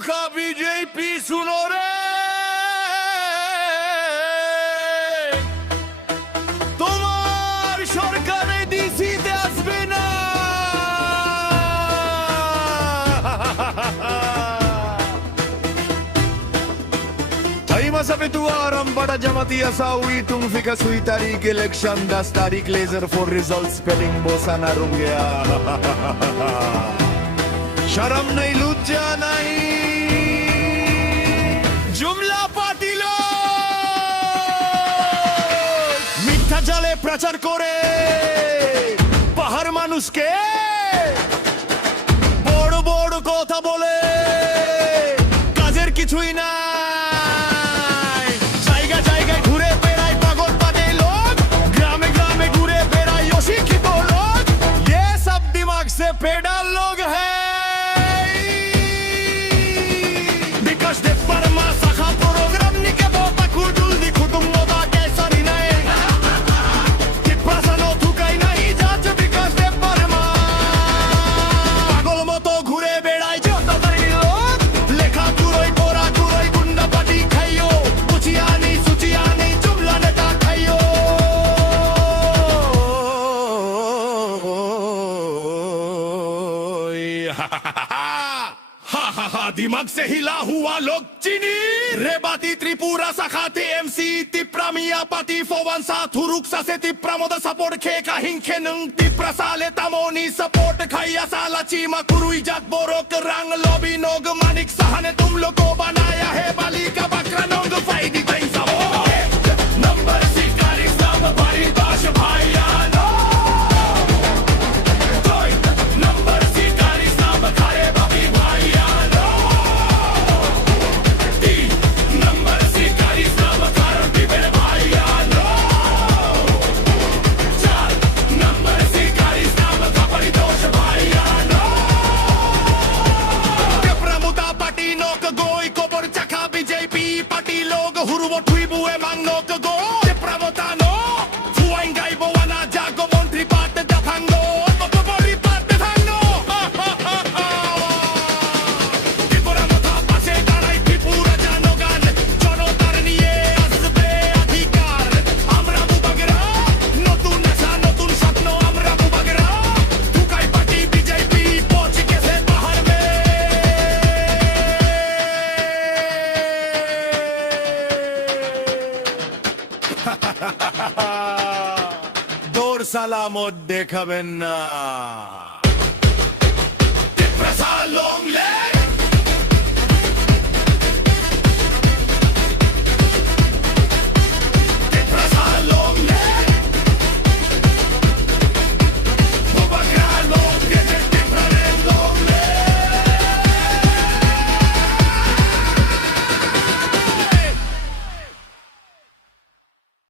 মুখা বিজেপি শুনো রে, তোমার সরকারে ডিসিতে আসবে না। Ay masapetuaran para jamati asawi tung fika sui tarik election das tarik laser for results spelling bosa narungia. शर्म नहीं लुच्चा नहीं जुमला पाटिलो মিথ্যা জালে প্রচার করে পাহাড় মানুষকে বড় বড় কথা বলে কাজের কিছুই নাই। জায়গা জায়গায় ঘুরে বেড়ায় পাগল পাদে লোক, গ্রামে গ্রামে ঘুরে বেড়ায় অশিক্ষিত লোক। ये सब दिमाग से पैदा लोग हैं। दिमाग से हिला हुआ लोग चीनी रेबाती त्रिपुरा सखाती एमसी तिप्रा मिया पाती फोवन सा थुरुक सा से तिप्रा मोदा सपोर्ट खे का हिंखे नंग तिप्रा साले तमोनी सपोर्ट खाया साला चीमा कुरुई जात बोरोक रंग लॉबी नोग मानिक सहाने तुम लोग को बनाया है बाली का बकरा नोग फाइडी ताई सबो नंबर सिकारी नाम बारी दाश भाईया नो कोई नंबर सिकारी नाम खारे बाबी भाईया দৌড় সালামত দেখাবেন না।